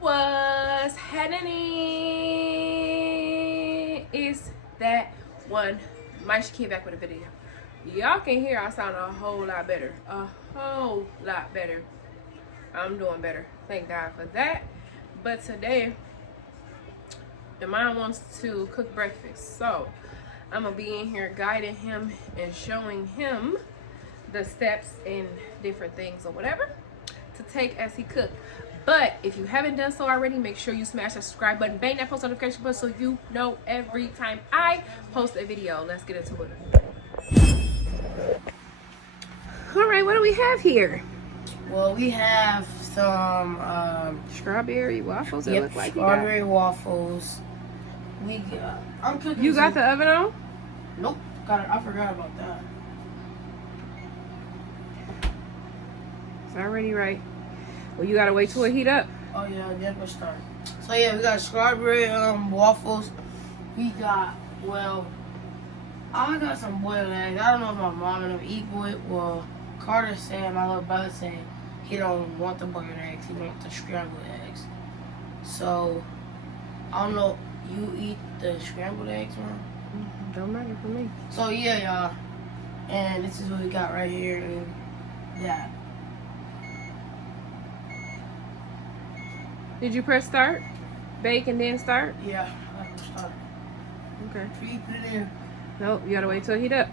What's happening? Is that one Maisha Kid back with a video. Y'all can hear I sound a whole lot better. A whole lot better. I'm doing better. Thank God for that. But today, the mom wants to cook breakfast. So, I'm going to be in here guiding him and showing him the steps and different things or whatever to take as he cook. But if you haven't done so already, make sure you smash that subscribe button, bang that post notification button so you know every time I post a video. Let's get into it. All right, what do we have here? Well, we have some strawberry waffles. It look like strawberry waffles. We got. I'm cooking. You got the oven on? Nope. Got it. I forgot about that. It's already right. Well, you gotta wait till it heat up. Oh yeah, then we'll start. So yeah, we got strawberry waffles. We got I got some boiled eggs. I don't know if my mom and them eat boiled. Well, Carter said, my little brother said he don't want the boiled eggs. He wants the scrambled eggs. So I don't know. You eat the scrambled eggs, Mom? Don't matter for me. So yeah, y'all. And this is what we got right here. And yeah. Did you press start? Bake and then start? Yeah, I can start. Okay. Put it in. Nope, you gotta wait till it heat up.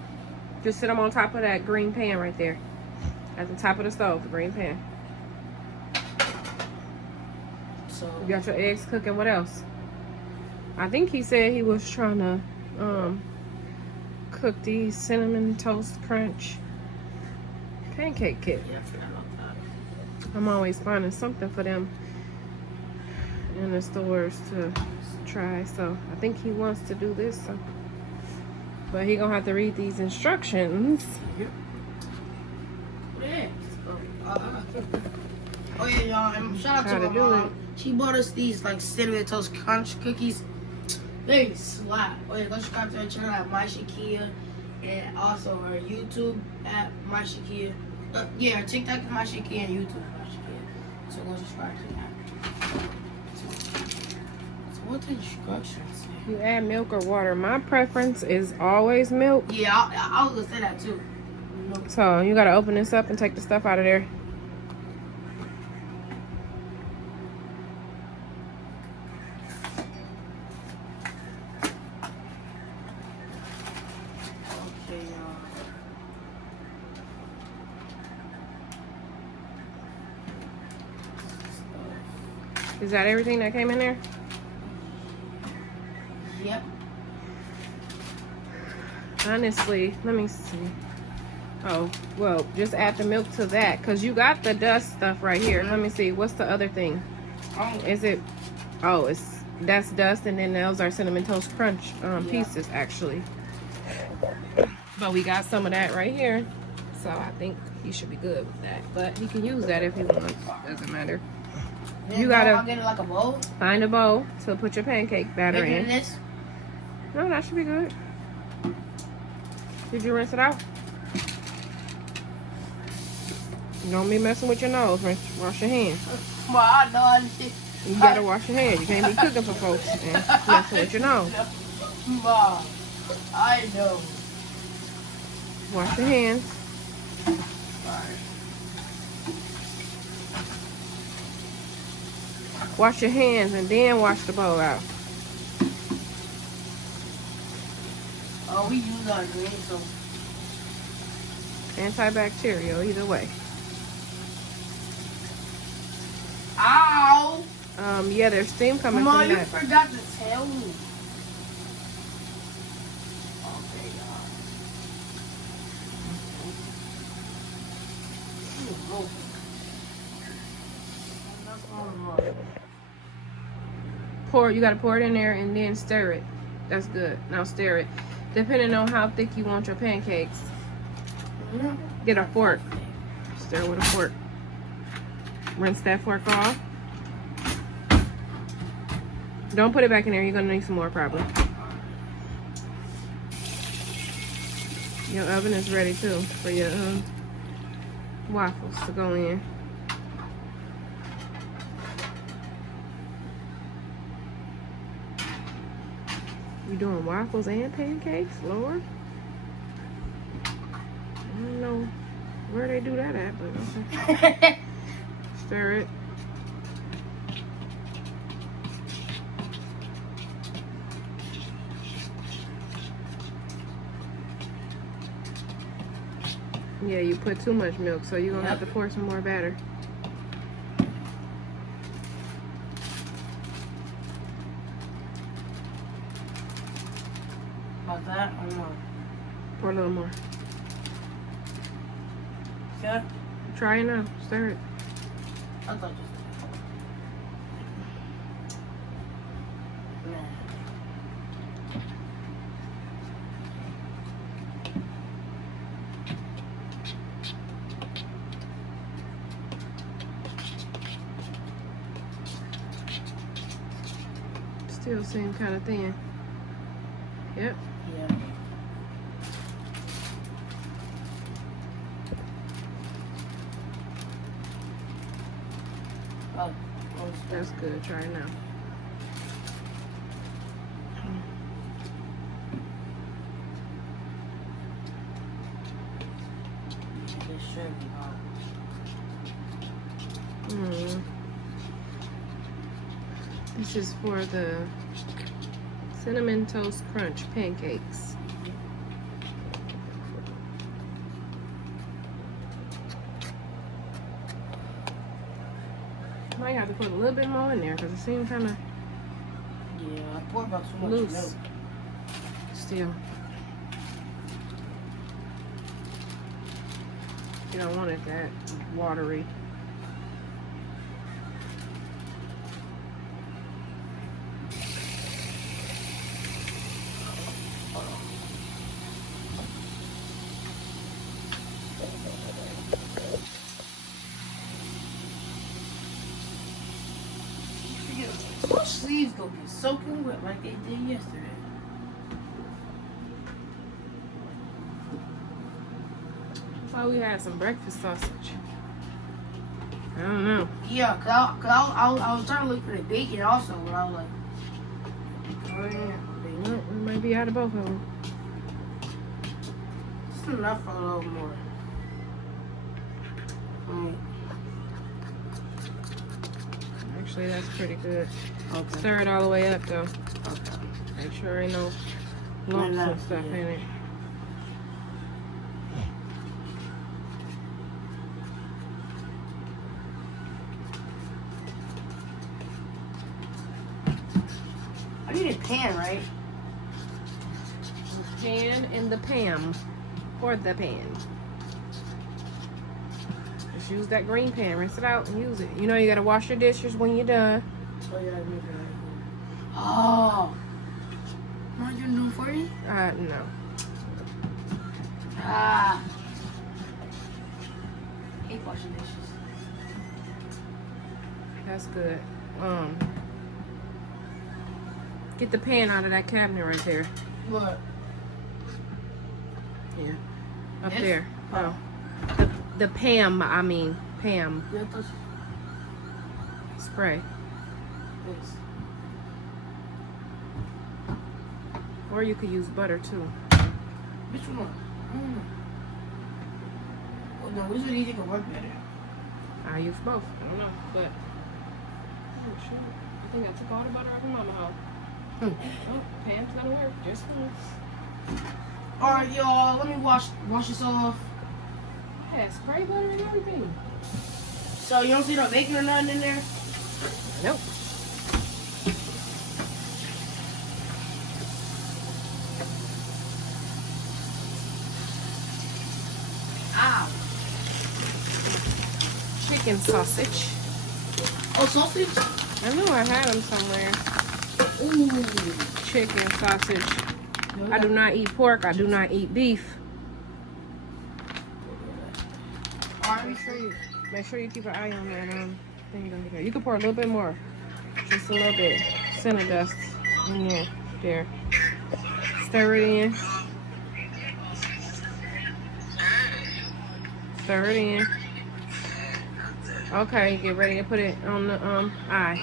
Just sit them on top of that green pan right there. At the top of the stove, the green pan. So You got your eggs cooking. What else? I think he said he was trying to cook these cinnamon toast crunch pancake kit. yeah, I forgot about that. I'm always finding something for them in the stores to try. So I think he wants to do this. So. But he gonna have to read these instructions. Yep. Oh yeah, y'all, and shout out to my mom. She bought us these like cinnamon toast crunch cookies. They slap. Oh yeah, go subscribe to her channel at Maisha Kid, and also her YouTube at Maisha Kid. Yeah, her TikTok is Maisha Kid and YouTube is Maisha Kid. So go subscribe to that. So what the instructions say? You add milk or water. My preference is always milk. Yeah, I was gonna say that too. So you gotta open this up and take the stuff out of there. Okay, Is that everything that came in there? Yep. Honestly, let me see. Oh, well, just add the milk to that because you got the dust stuff right here. Let me see. What's the other thing? Is it? Oh, that's dust, and then those are cinnamon toast crunch pieces actually. But we got some of that right here, so I think he should be good with that. But he can use that if he wants. Doesn't matter. You gotta I'll get it like a bowl. Find a bowl to put your pancake batter in. This? No, that should be good. Did you rinse it out? Don't be messing with your nose. Wash your hands. Well, I know I did. You gotta wash your hands. You can't be cooking for folks and messing with your nose. Mom, I know. Wash your hands. Wash your hands and then wash the bowl out. Oh, we use our green soap. Antibacterial, either way. Ow! Yeah, there's steam coming Mom, from you that. forgot to tell me. Okay, You gotta pour it in there and then stir it. That's good. Now stir it. Depending on how thick you want your pancakes. Get a fork. Stir with a fork. Rinse that fork off. Don't put it back in there. You're gonna need some more probably. Your oven is ready too for your waffles to go in. You doing waffles and pancakes, Lord? I don't know where they do that at, but okay. Stir it. Yeah, you put too much milk, so you're gonna have to pour some more batter. About that or more? Pour a little more. Yeah. Try it now. Stir it. I thought you said. Nah. Still same kind of thing. Yep. Yeah. Oh, That's good. Try it now. this should be hot. This is for the Cinnamon Toast Crunch pancakes. Might have to put a little bit more in there because it seems kind of Yeah, I poured about too much loose. milk. Still, you don't want it that watery. Those sleeves gonna be soaking wet like they did yesterday. Oh, we had some breakfast sausage. I don't know. Yeah, I was trying to look for the bacon also, but I was like, oh yeah, Well, we might be out of both of them. it's enough for a little more. Actually, that's pretty good. Okay. Stir it all the way up, though. Okay. Make sure ain't no lumps and stuff in it. I need a pan, right? The pan and the Pam. Or the pan. Just use that green pan. Rinse it out and use it. You know you gotta wash your dishes when you're done. Oh, yeah, I need that. Oh. Am I gonna do it for you? No. Ah. Hate washing dishes. That's good. Get the pan out of that cabinet right there. What? Yeah. Up This? there. Oh. No. The Pam, I mean. Pam. Yeah, that's Spray. this. Or you could use butter too. Which one? Well, no, which one do you think will work better? I use both. I don't know. But oh, shoot. I think I took all the butter off of Mama house. Oh, Pam's gonna work just fine. Alright, y'all, let me wash this off. Yeah, spray butter and everything. So you don't see no bacon or nothing in there? Nope. Ow. Chicken sausage. Oh, sausage? I knew I had them somewhere. Ooh. Chicken sausage. I do not eat pork. I do not eat beef. Make sure you keep an eye on that thing over there. You can pour a little bit more. Just a little bit. Center dust in there. There. Stir it in. Stir it in. Okay, get ready to put it on the eye.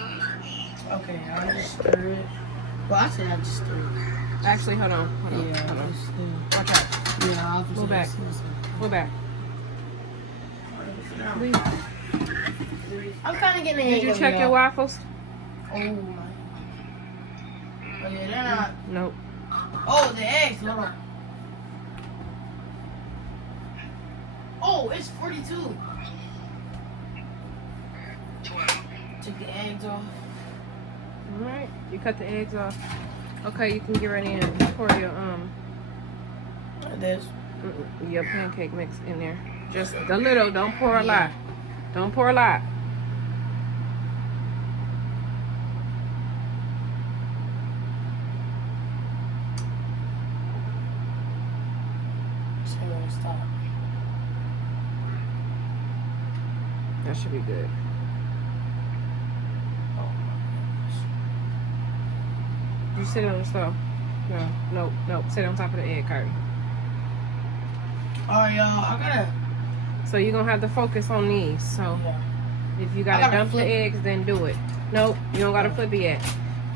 Okay, I'll just stir it. Well, I said I just stir it. Actually, hold on. Hold on. Yeah, Hold on. yeah. Watch out. Yeah, I'll Go back. Go back. We, I'm kind of getting a hang did you of check your waffles? Oh my. Oh yeah, they're not. Nope. Oh, the eggs. Hold on. Oh, it's 42. Took the eggs off. Alright. You cut the eggs off. Okay, you can get ready and pour your This. your pancake mix in there. Just a little. Don't pour a lot. Don't pour a lot. Stop. That should be good. You sit on the stove. No. Sit on top of the egg carton. Alright, y'all. I gotta. So you're gonna have to focus on these. So Yeah. if you gotta dump the eggs, then do it. Nope, you don't gotta flip it yet.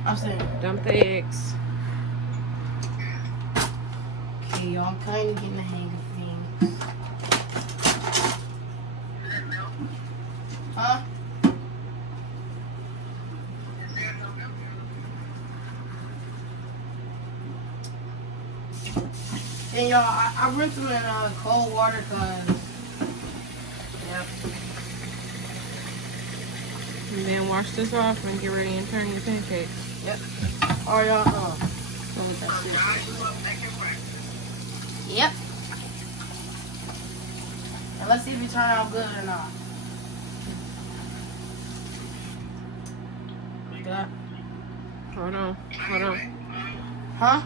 I'm saying. Dump the eggs. Okay, y'all. I'm kind of getting the hang of things. Huh? And y'all, I rinsed them in cold water because, Yep. And then wash this off and get ready and turn your pancakes. yep. Or y'all, yep. And let's see if it turned out good or not. Like that. Hold on. Huh?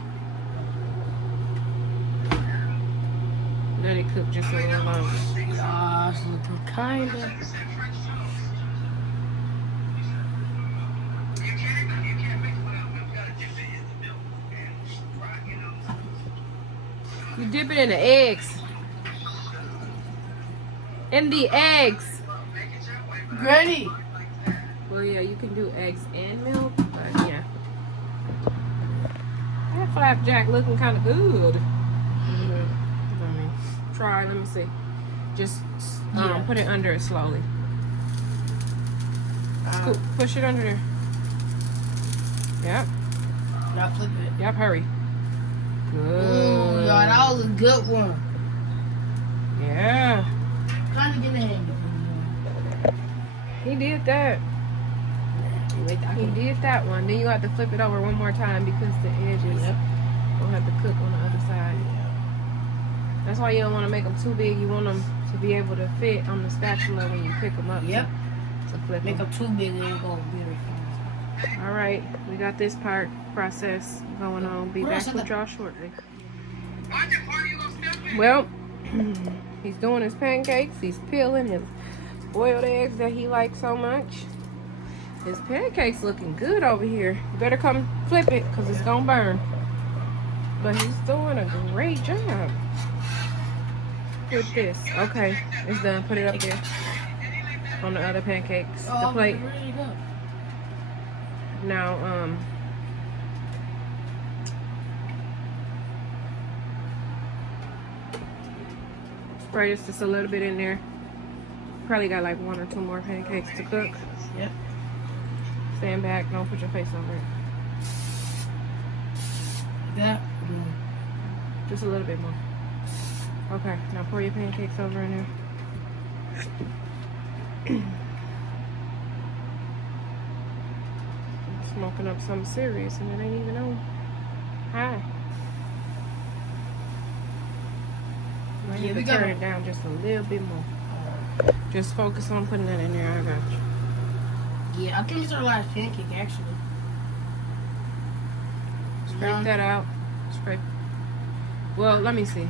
Let it cook just a little longer. It's looking kinda. You dip it in the eggs. In the eggs. Granny. Well, yeah, you can do eggs and milk, but yeah. That flapjack looking kind of good. Try, let me see. Just put it under it slowly. Scoop, push it under there. Yep. Now flip it. Yep, hurry. Good. Ooh, y'all, that was a good one. Yeah. Kind of getting the hang of it. He did that. He did that one. Then you have to flip it over one more time because the edges don't have to cook on the other side. That's why you don't want to make them too big. You want them to be able to fit on the spatula when you pick them up. Yep. To flip Make them. them too big and it go beautiful. All right, we got this process going on. Be back with y'all shortly. Well, he's doing his pancakes. He's peeling his boiled eggs that he likes so much. His pancakes looking good over here. You better come flip it because it's gonna burn. But he's doing a great job with this. Okay, it's done. Put it up there on the other pancakes. The plate. Where did it go? Now, spray this just a little bit in there. Probably got like 1 or 2 more pancakes to cook. Yep. Stand back. Don't put your face over it. That. Just a little bit more. Okay, now pour your pancakes over in there. Smoking up something serious and it ain't even on high. Might need to turn it down just a little bit more. Just focus on putting that in there. I got you. Yeah, I think it's our last pancake actually. Scrape that out. Scrape. Well, let me see.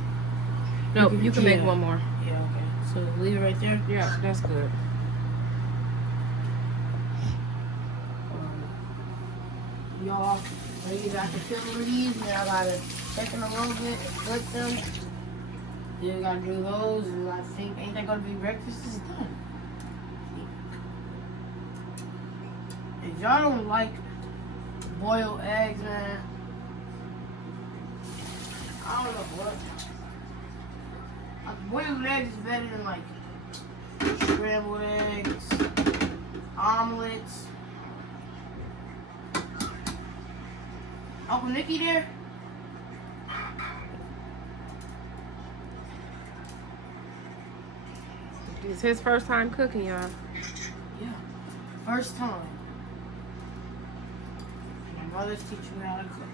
No, you can make one more. Yeah, okay. So leave it right there. Yeah, that's good. Y'all, maybe I can fill these, and I gotta check them a little bit, flip them. Then we gotta do those, and I think, ain't that gonna be breakfast? Is done. If y'all don't like boiled eggs, man, I don't know what. Like, boiled eggs is better than like scrambled eggs, omelets. Uncle Nicky there? It's his first time cooking, y'all. Yeah. First time. My mother's teaching me how to cook.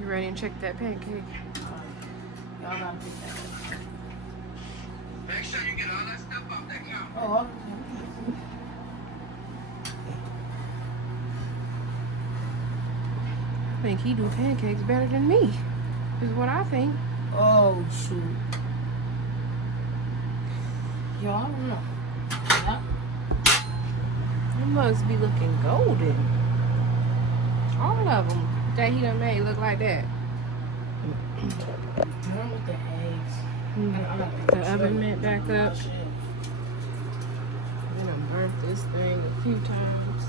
You ready to check that pancake? Y'all gotta pick that up. Make sure you get all that stuff off that counter. Oh, okay. I think he do pancakes better than me. Is what I think. Oh, shoot. Yo, I don't know. Yeah. Them mugs be looking golden. All of them that he done made look like that. One with the eggs. The oven mitt back up. I done burnt this thing a few times.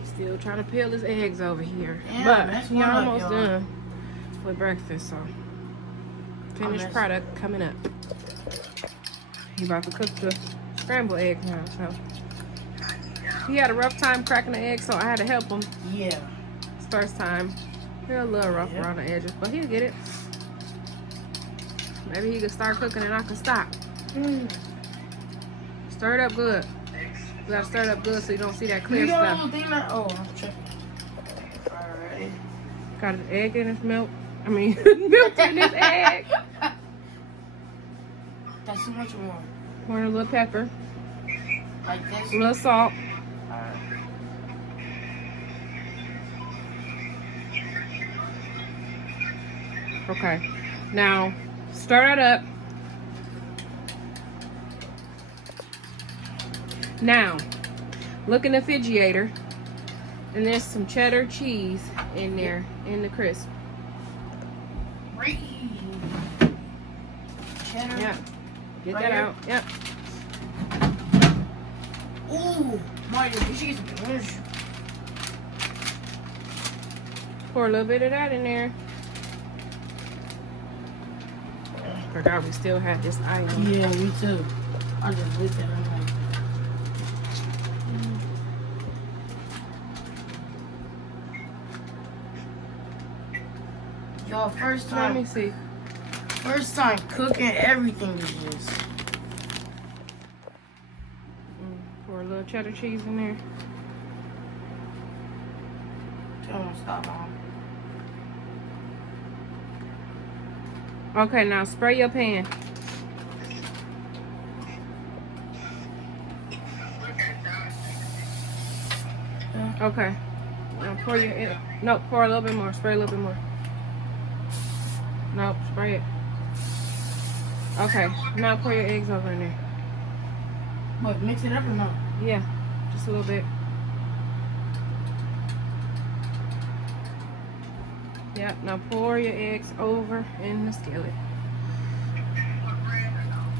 He's still trying to peel his eggs over here. Yeah, but that's he one up, almost y'all. done with breakfast, so finished product coming up. He about to cook the scrambled eggs now, so he had a rough time cracking the eggs, so I had to help him. Yeah. His first time. He's a little rough around the edges, but he'll get it. Maybe he could start cooking and I could stop. Stir it up good. You gotta stir it up good so you don't see that clear You got a stuff. little thing like, oh, I'm checking. Alright. Got an egg in his milk. I mean, milk in his egg. That's too much more. Pour in a little pepper, Like this. a little salt. Alright. Okay. Now, stir it up. Now, look in the refrigerator. And there's some cheddar cheese in there, in the crisp. Great. Cheddar. Yeah. Get Right that here? out. Yep. Ooh, Mario, you should get some orange. Pour a little bit of that in there. Forgot we still had this item. Yeah, me too. I just looked at it. I'm like, y'all, first Let me time, see. cooking everything is just. Pour a little cheddar cheese in there. Don't stop, Mom. Okay, now spray your pan. Okay. Now pour your no, pour a little bit more. Spray a little bit more. Nope, spray it. Okay, now pour your eggs over in there. What, mix it up or no? Yeah, just a little bit. Yep, now pour your eggs over in the skillet.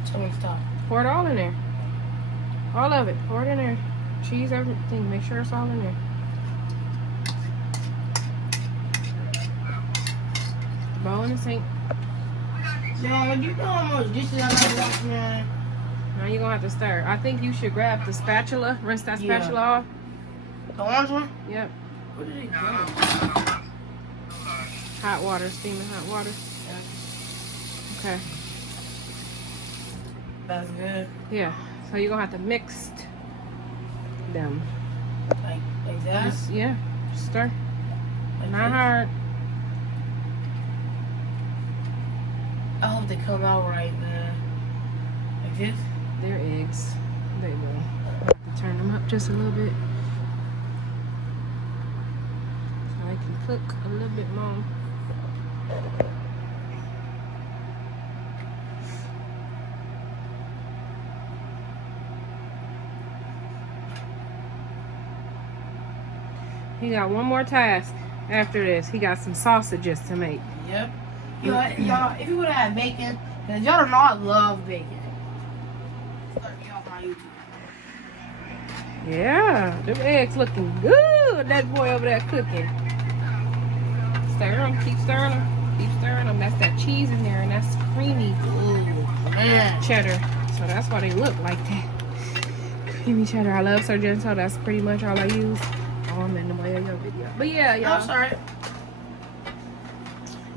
Tell me to stop. Pour it all in there. All of it. Pour it in there. Cheese, everything. Make sure it's all in there. Bowl in the sink. Yo, you know how much dishes I gotta wash, man? Now you're gonna have to stir. I think you should grab the spatula, rinse that spatula off. The orange one? Yep. Where did it go? Hot water, steaming hot water. Okay. That's good. Yeah. So you're gonna have to mix them. Like that? Just, yeah. Just stir. Like Not this? hard. I hope they come out right, man. Like this? They're eggs. They will. I have to turn them up just a little bit. So I can cook a little bit more. He got one more task after this. He got some sausages to make. Yep. Y'all, if you would have had bacon, because y'all don't know I love bacon. Y'all on my YouTube. Yeah, them eggs looking good. That boy over there cooking. Stir them, keep stirring them, keep stirring them. That's that cheese in there, and that's creamy cheddar. So that's why they look like that. Creamy cheddar. I love Sargento. That's pretty much all I use. Oh, I'm in the way of your video. But yeah, y'all. I'm sorry.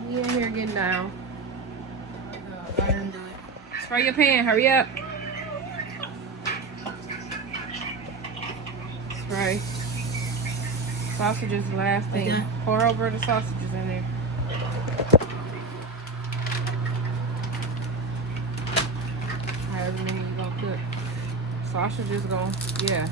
We in here getting down. Spray your pan. Hurry up. Spray. Sausages the last thing. Okay. Pour over the sausages in there. However many you gonna cook. Sausages gonna, yeah.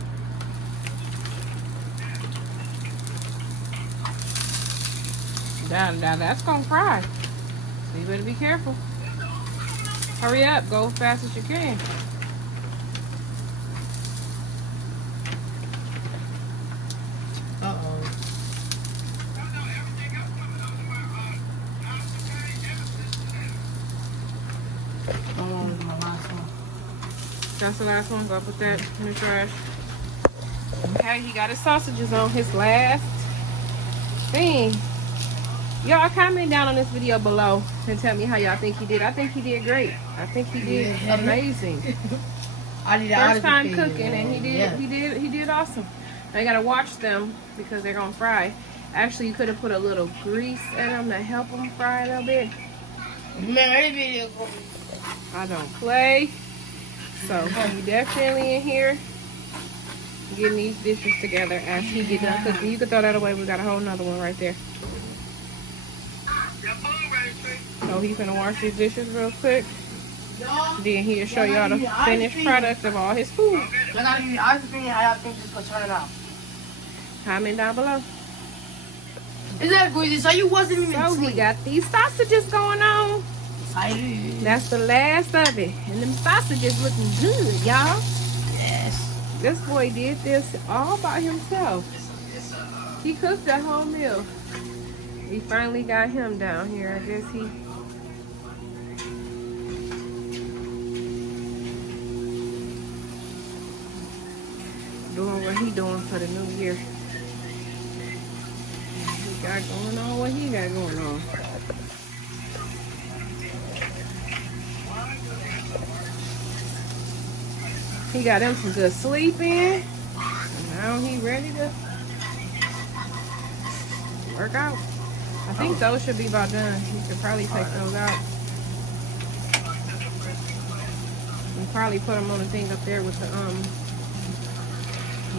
Now that's gonna fry. So you better be careful. Hurry up, go as fast as you can. Uh-oh. My last one. That's the last one. Go put that in the trash. Okay, he got his sausages on his last thing. Y'all comment down on this video below and tell me how y'all think he did. I think he did great. I think he did amazing. First time cooking, and he did awesome. Now you gotta watch them because they're gonna fry. Actually, you could have put a little grease in them to help them fry a little bit. I don't play. So you definitely in here getting these dishes together as he get done cooking. You can throw that away. We got a whole nother one right there. So he's gonna wash his dishes real quick. Then he'll show y'all the finished product of all his food. I gotta give you ice cream. How y'all think this gonna turn it out? Comment down below. Is that good? So you wasn't even So we got these sausages going on. excited. That's the last of it. And them sausages looking good, y'all. Yes. This boy did this all by himself. He cooked that whole meal. We finally got him down here. I guess he... doing what he doing for the new year. He got going on what he got going on. He got him some good sleep in. And now he ready to work out. I think those should be about done. You could probably take those out. And probably put them on the thing up there with the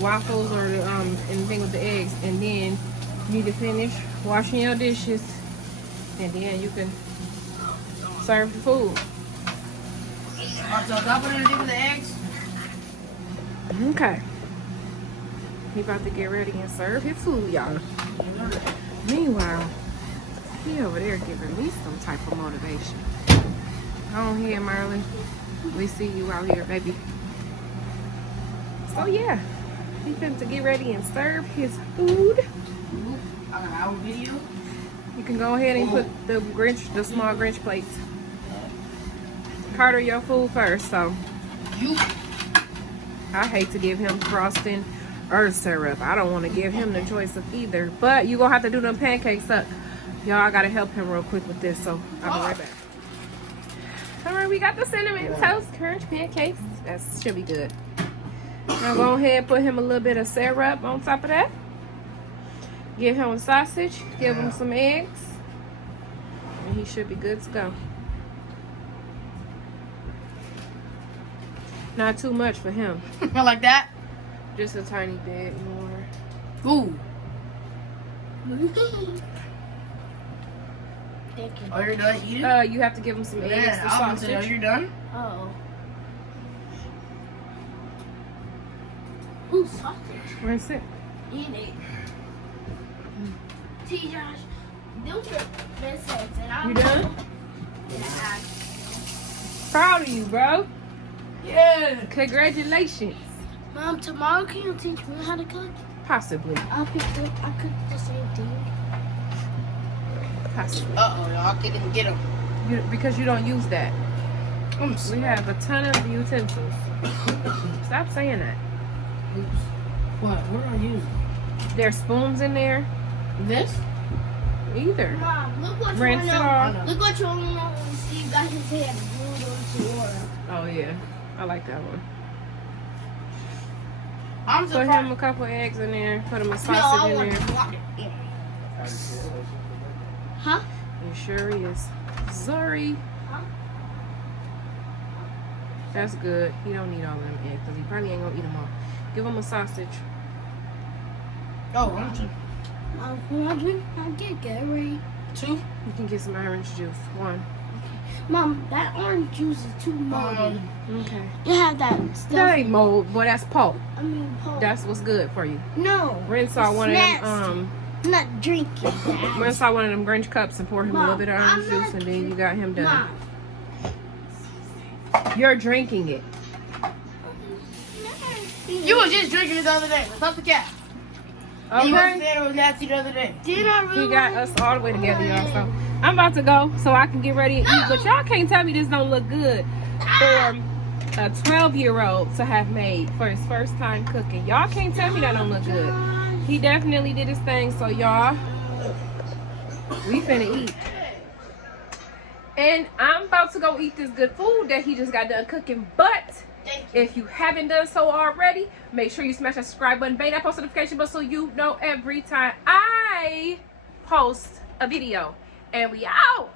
waffles or the anything with the eggs. And then you need to finish washing your dishes. And then you can serve the food. So I put anything with the eggs? Okay. He about to get ready and serve his food, y'all. Meanwhile, he over there giving me some type of motivation. Go on here, Marlon. We see you out here, baby. So yeah, he finna to get ready and serve his food. I got our video. You can go ahead and put the small Grinch plates. Carter your food first, so. I hate to give him frosting or syrup. I don't want to give him the choice of either. But you gonna have to do them pancakes up. Y'all, I gotta help him real quick with this, so I'll be right back. Alright, we got the cinnamon toast crunch pancakes. That should be good. Now go ahead and put him a little bit of syrup on top of that. Give him a sausage. Give him some eggs. And he should be good to go. Not too much for him. Like that? Just a tiny bit more. Ooh. Thank you. Oh, you're done eating? You have to give him some eggs, Yeah, the I was sausage. gonna say, you're done? Oh. Ooh, sausage. Where's it? Eat it. See, Josh, those are biscuits, and I'm You done? Yeah. Proud of you, bro. Yeah. Congratulations. Mom, tomorrow can you teach me how to cook? Possibly. I cooked the same thing. Possibly. Uh-oh, y'all can't get them. Because you don't use that. We have a ton of utensils. Stop saying that. Oops. What are I using? There's spoons in there. This? Either. Mom, look what Rinse it off. Look what you want when Steve got his head glued onto water. Oh yeah, I like that one. I'm Put surprised. him a couple eggs in there. Put him a No, I sausage in want there. water. Yeah. Huh? It sure is. Sorry. Huh? That's good. He don't need all of them eggs because he probably ain't gonna eat them all. Give him a sausage. Oh, I'm just When I drink my Gatorade. 2. You can get some orange juice. 1. Mom, that orange juice is too moldy. Okay. You have that stuff. That ain't mold, boy. That's pulp. I mean, Paul. That's what's good for you. No. Rinse out one of Nasty. them. I'm not drinking that. Rinse out one of them Grinch cups and pour him a little bit of Mom, orange I'm juice, not and then you got him done. Mom. You're drinking it. You was just drinking it the other day. Stop the cat. You was Okay. saying it was nasty the other day. Did I really? He got us all the way together, y'all. So I'm about to go so I can get ready and eat. But y'all can't tell me this don't look good for a 12-year-old to have made for his first time cooking. Y'all can't tell me that don't look good. He definitely did his thing. So y'all, we finna eat. And I'm about to go eat this good food that he just got done cooking. But if you haven't done so already, make sure you smash that subscribe button, bang that post notification bell so you know every time I post a video. And we out.